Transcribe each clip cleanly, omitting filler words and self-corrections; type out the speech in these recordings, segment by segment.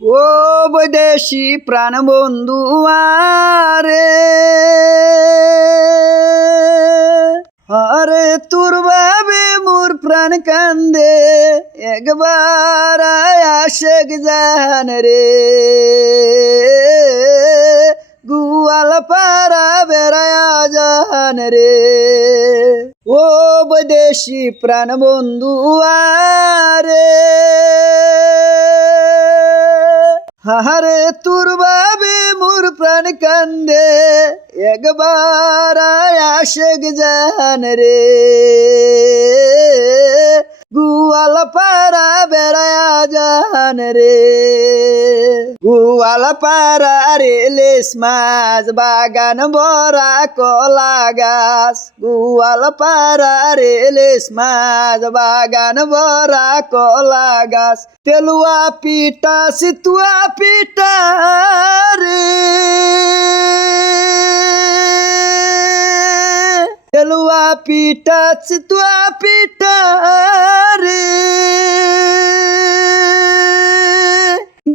ও বৈদেশি প্রাণ বন্ধু আরে আরে তোর বাবে মোর প্রাণ কান্দে একবার আশেক জাহান রে গুয়াল পারা বেড়ায়া জাহান রে ও বৈদেশি প্রাণ বন্ধু আরে হারে তোর বাবে মোর প্রাণ কান্দে একবার আশেক জাহান রে গুয়াল পারা বেড়ায়া জাহান রে গুয়াল পারা রে লেস মাছ বাগান ভরা কলা গাছ গুয়াল পারা রে লেস মাছ বাগান ভরা কলা গাছ তেলুয়া পিঠা সিতুয়া পিঠা রে তেলুয়া পিঠা সিতুয়া পিঠা রে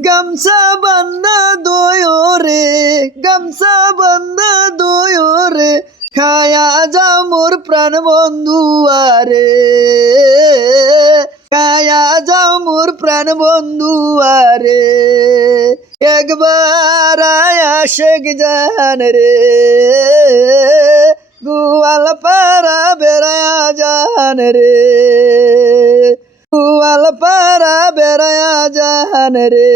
গামছা বান্ধা দোয় রে গামছা বান্ধা দোয় রে খায়া যা মোর প্রাণ বন্ধু আরে খায়া যাও মোর প্রাণ বন্ধু আরে একবার আশেক জাহান রে গুয়াল পারা বেড়ায়া জাহান রে গুয়াল পারা বেড়ায়া জাহান রে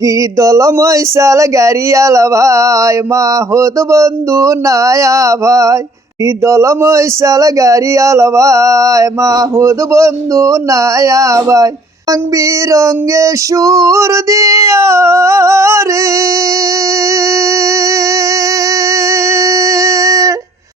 কি দল মৈশাল গাড়িয়াল ভাই মাহত বন্ধু নায়া ভাই কি দল মৈশাল গাড়িয়াল ভাই মাহুদ বন্ধু নায়া ভাই রং বিরঙ্গে সুর দিয়া রে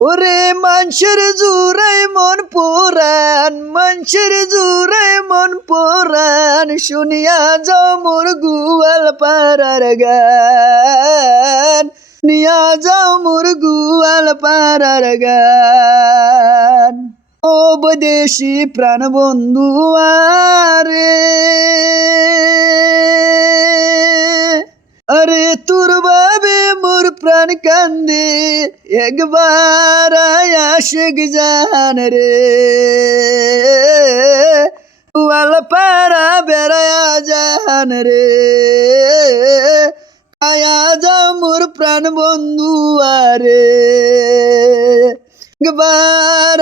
ওরে মানুষের জুড়াই মন পুরাণ মানুষের জুড়াই মন পুরাণ শুনিয়া যাও মোর গুয়াল পারার গান নিয়া যাও মোর গুয়াল পারার গান ও বৈদেশি প্রাণ বন্ধু আরে আরে তোর বাবে মোর প্রাণ কান্দে একবার আশেক জাহান রে গুয়াল পারা বেড়ায়া জাহান রে আয়া যাও মোর প্রাণ বন্ধু আরে একবার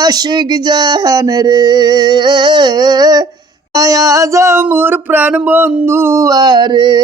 আশেক জাহান রে আয়া যাও মোর প্রাণ বন্ধু আরে